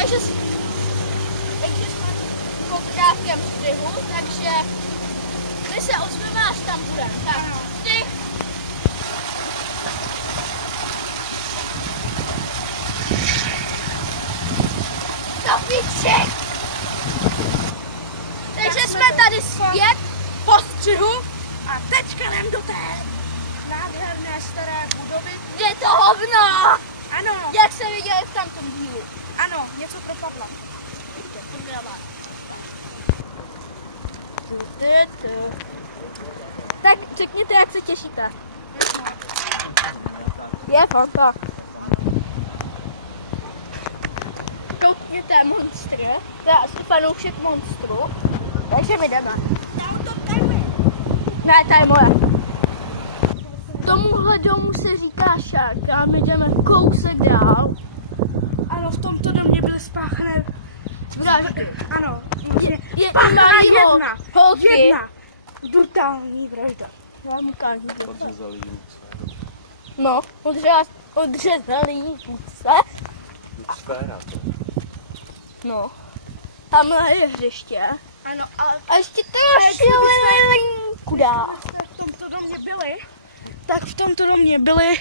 takže jsme po krátkém střihu, takže my se ozveme, až tam budeme. Tak, střih. Na piči! Takže jsme tady zpět po střihu A teďka jdem do té nádherné staré budovy. je to hovno! Ano, Jak se viděli v tamtom dílu. ano, něco propadlo. Tak řekněte, jak se těšíte. Je fanta. Koukněte Monstr, to je asi fanoušek Monstru, takže my jdeme. Ne, to je moje. Tomuhle domu se říká Šák a my jdeme kousek dál. Ano, v tomto domě byly spáchané Vraždy. ano, Spáchaná jedna holky. jedna brutální vražda. Já mu ukážu. Odřezali jim No, odřezali půdce. sféra. No. Tamhle je hřiště. Ano, ale A ještě to šílený kuda. v tomto domě byly, tak v tomto domě byly,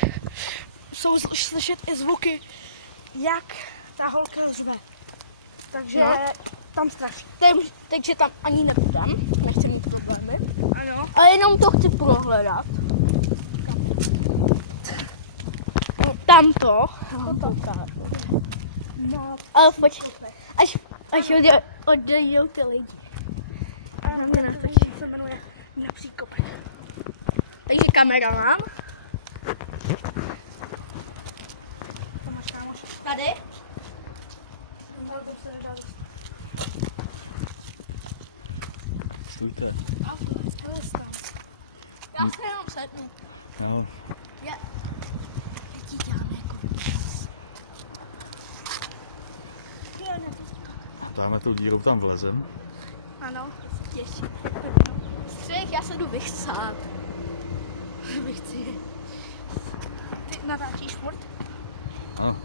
jsou slyšet i zvuky, jak ta holka řve. Takže No. tam strašně. Takže tam ani nepůjdem, nechci mít problémy. Ano. Ale jenom to chci prohledat. Tamto. To ukážu. No, Ale počkej, až oddělí ty lidi. ano, mě natočí, se jmenuje Na příkopech. Takže kamera mám. To máš kámoš. Tady. Stůjte. Já se jenom sednu. No, Já ti dělám jako tamhle tou dírou tam vlezem. ano, těžší. Střih, já se jdu vychcát. Chci. Ty natáčíš furt? Ano.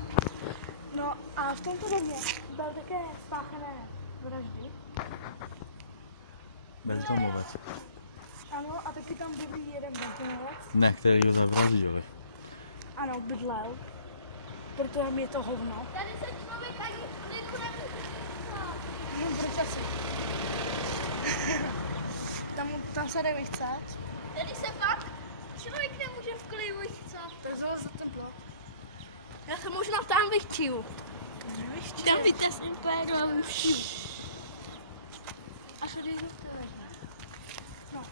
No a v tomto domě byl také spáchané vraždy. Bezdomovec. Ano, a taky tam bydlí jeden bezdomovec. Ne, který ho zavraždili. Ano, bydlel. Proto je to hovno. Tady se člověk ani v klidu nevychcát. No, proč asi? tam se jde vychcát. Tady se fakt člověk nemůže v klidu vychcát. Tak zalez za ten blok. Já se možná tam vychčiju. Tam vytesním péru a vychčiju. Až odejdu v té. No.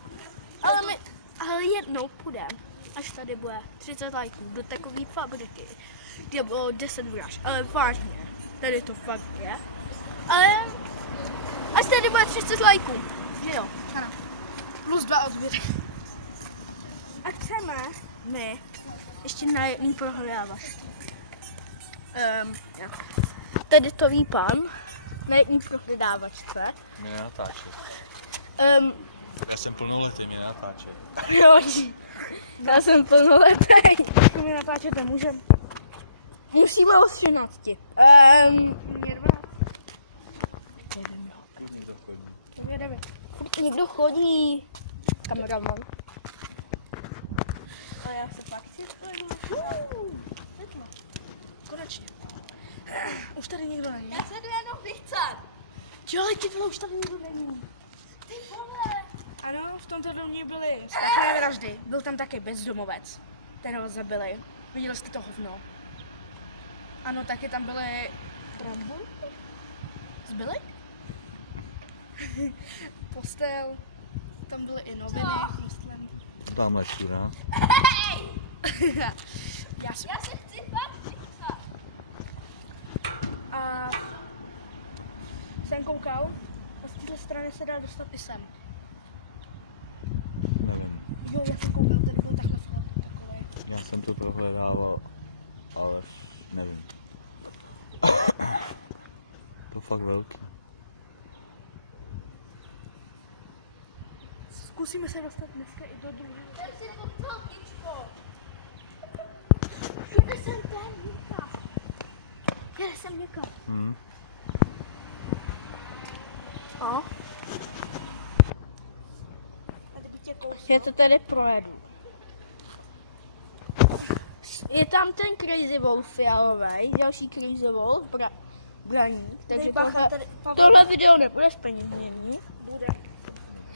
Ale jednou půjdem, až tady bude 30 lajků do takové fabriky, kde bylo 10 vražd. Ale vážně, tady to fakt je. Ale až tady bude 30 lajků, že jo? Ano. Plus 2 odběry. A chceme My ještě na jedný prohráváš. Tady to ví pan, na jedný prohrávačce. Mě nenatáčej. Já jsem plnoletý, mě nenatáčej. Já jsem plnoletý. to mi natáčete, můžem. Musíme o 13. Mě 12. Mě 9. Furt někdo chodí. Kameraman. A já se pak chci konečně. Už tady nikdo není. Já se jdu jenom vychcat. Jo, ty vole, už tady nikdo není. Ty vole. Ano, v tomto domě byly spáchané vraždy. Byl tam taky bezdomovec, kterého zabili. Viděli jste to hovno? Ano, taky tam byly brambory. Zbyly? Postel. Tam byly i noviny. Rostliny. Tamhle šura. Hej! Já jsem... Já se chci fakt vychcat. A jsem koukal. A z této strany se dá dostat i sem. Nevím. Jo, já jsem koukal, tady byl takhle vchod. Takový. Já jsem to prohledával, ale nevím. To fakt velký. Zkusíme se dostat dneska i do druhého. Jsem si popsal tyčko. Jde jsem tam někam. Jde jsem někam. No. Já to tady projedu. Je tam ten Crazy Wolf fialový, další Crazy Wolf, braník, takže tohle video nebude zpeněžený.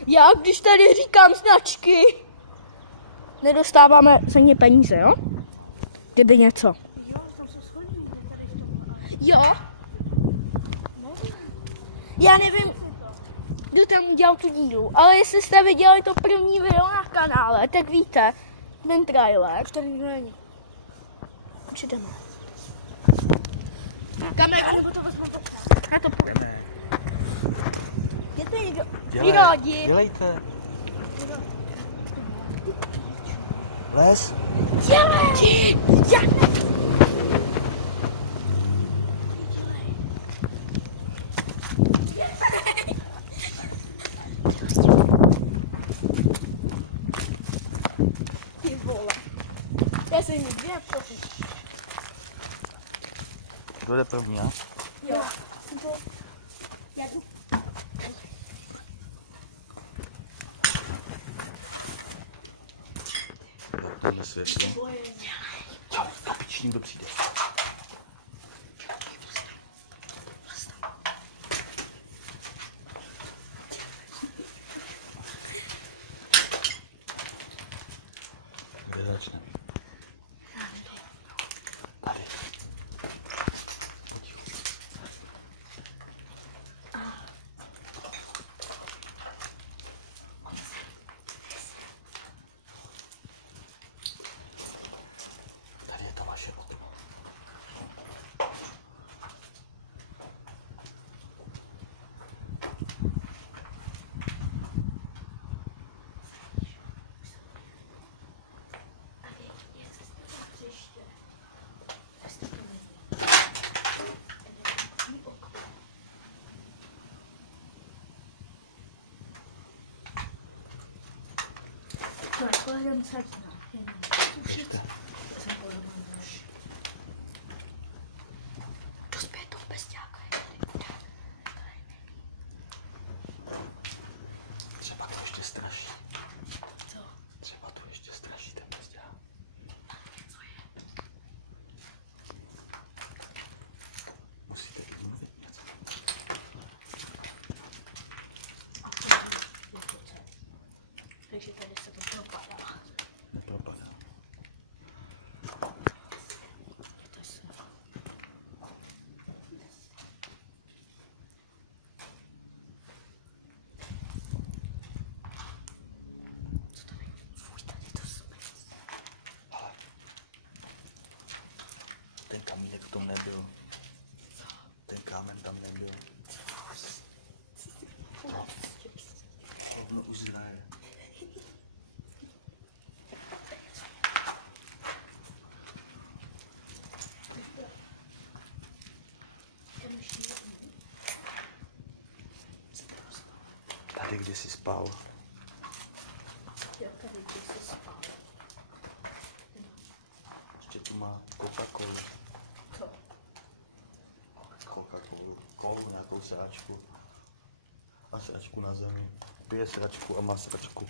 Já, když tady říkám značky, nedostáváme za ně peníze, jo? Kdyby něco. Jo. Já nevím, kdo tam udělal tu dílu, ale jestli jste viděli to první video na kanále, tak víte, ten trailer. Tady nikdo není. Určitě má. Kamera, nebo to vezmu na to půjdeme. Je to někdo? Vyrodit. Dělejte. Les. Dělej! Já ne. Ty vole. Já jsem jim dvě profi. Kdo jde první, já? Jo. Já jdu. Tohle světlo. Čau, kapičník, kdo přijde. Kde začne? Tady. Tady je to vaše okno. Tak, pohledám se. Dospěje to bez dělka. Třeba to ještě straší. Co? Třeba to ještě straší ten bezdělák. Co je? Musíte jít mluvit něco. Takže tady se to propadá. Nepropadá. Fuj, tady to jsme. Ale ten kamínek v tom nebyl. Ten kámen tam nebyl. Hovno už zraje. Tady, kde jsi spal. Já tady jsi se spal. Ještě tu má Coca-Colu. Co? Coca-Colu. Kolu, nějakou sračku. A sračku na zemi. Pije sračku a má sračku.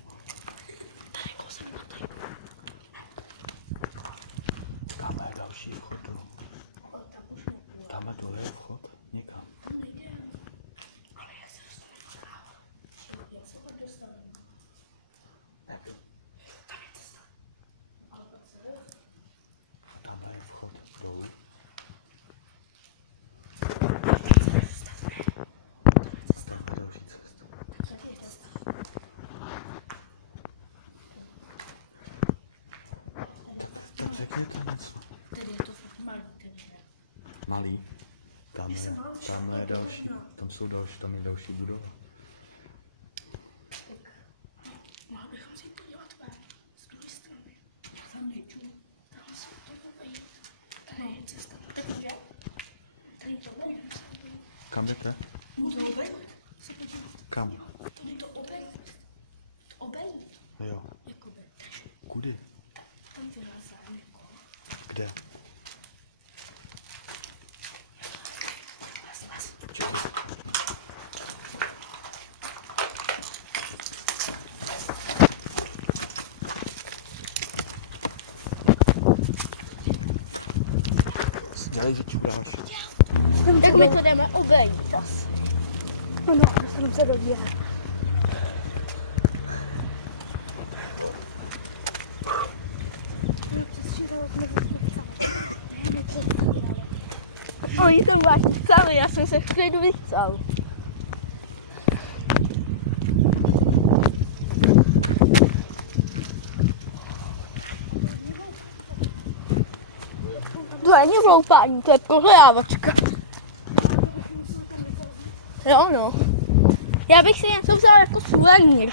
Tamhle je další vchod. Tamhle to je vchod. Někam. Ale já se dostanu. Já se tam dostanu. Tam je cesta. Ale pak se dostanu. Tamhle je vchod dolů. Další cesta. Tady je cesta. Tak je to něco. Tady je to fakt malý ten jeden. Malý. Tamhle je další. Tam jsou další, tam je další budova. Mohli bychom si podívat ven z druhé strany. Tam nejdu. Tam se to vejít. Tady je cesta. Takže tady to půjdeme se podívat. Kam jdete? To obejít. Se podívat. Kam? Tady to obejít. Obejít. Jo. Jakoby. Kudy? Tam vylezám jako. Kde? Les. Počkej. Lejžičku, Tak my to jdeme obejít zas. No, dostanu se do díra. Oni tam vás chceli, já jsem se v klidu vychcal. To není hloupání, to je prohledávačka. Jo, no. Já bych si něco vzal jako suvenír.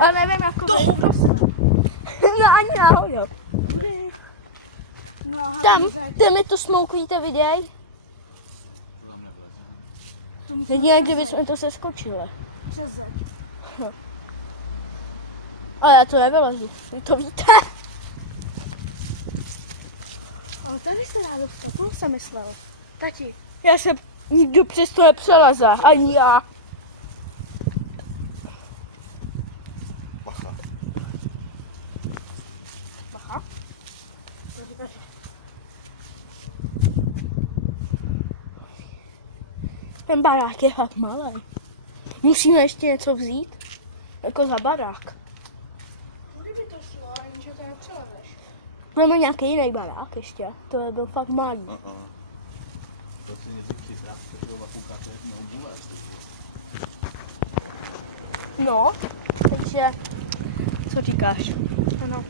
Ale nevím, jako vy. No ani náhodou. Tam mi to smoukvíte, viděj? Není, jak kdybychom to seskočili. Ale já to nevylezu, vy to víte. Ale tady se dá dostat, to jsem myslel. Tati. Já se nikdo přes to nepřeleze, ani já. Bacha. Aha. Ten barák je fakt malý. Musíme ještě něco vzít. Jako za barák. Kudy by to šlo, jenže to nepřelezeš. Máme nějaký jiný barák ještě. To byl fakt malý. To si něco připrav, protože ho koukáte, jak neumůže. No, takže co říkáš? Ano.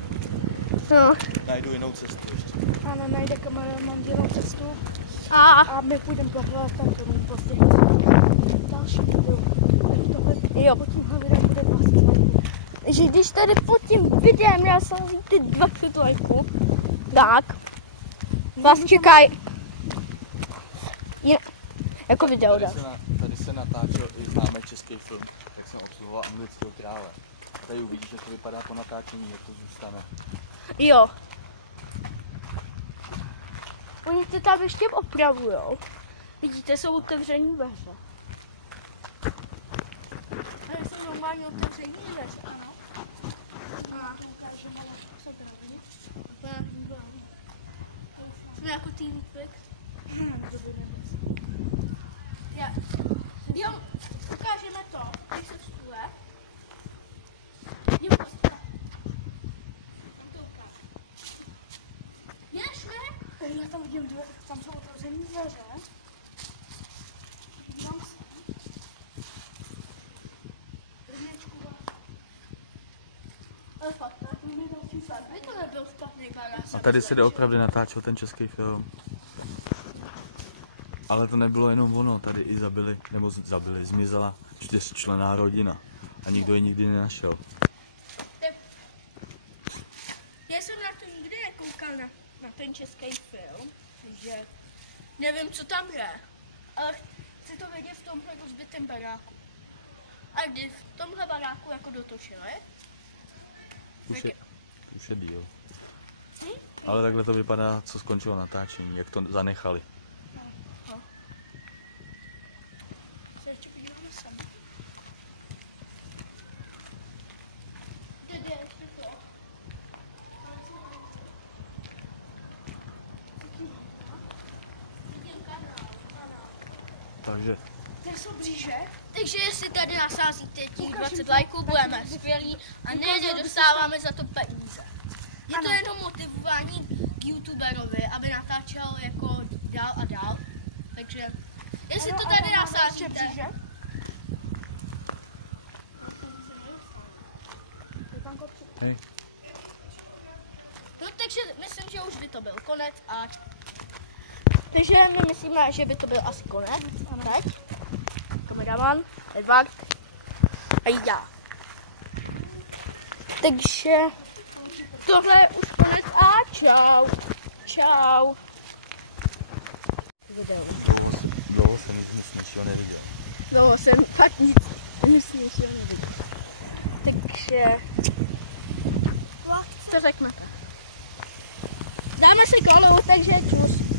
No. Najdu jinou cestu ještě. Ano, najde kameraman jinou cestu. A A my půjdeme pohledat tam tomu později. Další video. jo, Po tímhle videu bude 20 lajků. že když tady pod tím videem já sázím ty 20 lajků, tak vás čekají jako video. Tady se natáčel i známý český film, jak jsem obsluhoval anglického krále. A tady uvidíš, jak to vypadá po natáčení, jak to zůstane. Jo. Oni to tam ještě opravujou. Vidíte, jsou otevřený dveře. Ale jsou normálně otevření dveře, ano. A ukážeme, jak se daří. Jsme jako Team Fix. Jo, ukážeme to, když se vstuje. Jo, Já tam vidím dveře, tam jsou otevřený dveře. Dívám se. ale fakt, to mi další svatby, to nebyl špatný barák. A tady se doopravdy natáčel ten český film. Ale to nebylo jenom ono, tady i zmizela 4členná rodina. A nikdo ji nikdy nenašel. Já jsem na to nikdy nekoukal na ten český film, takže nevím, co tam je. Ale chci to vidět v tomhle rozbitém baráku. A když v tomhle baráku jako dotočili, Už je díl. Ale takhle to vypadá, co skončilo natáčení, jak to zanechali. se ještě podíváme sami. Kde je to? Takže Tady jsou blíže. Takže jestli tady nasázíte těch 20 lajků, budeme skvělí a ne dostáváme za to peníze. Je to jenom motivování k youtuberovi, aby natáčel jako dál a dál. Takže jestli to tady nasázíte, hej. no takže myslím, že už by to byl konec a takže my myslíme, že by to byl asi konec. Teď kameraman, Edvard a já. Takže tohle je už konec a čau. Čau. Dlouho jsem nic smysnějšího neviděl. Dlouho jsem fakt nic smysnějšího neviděl. Takže to řeknete. Dáme si kolu, takže čus.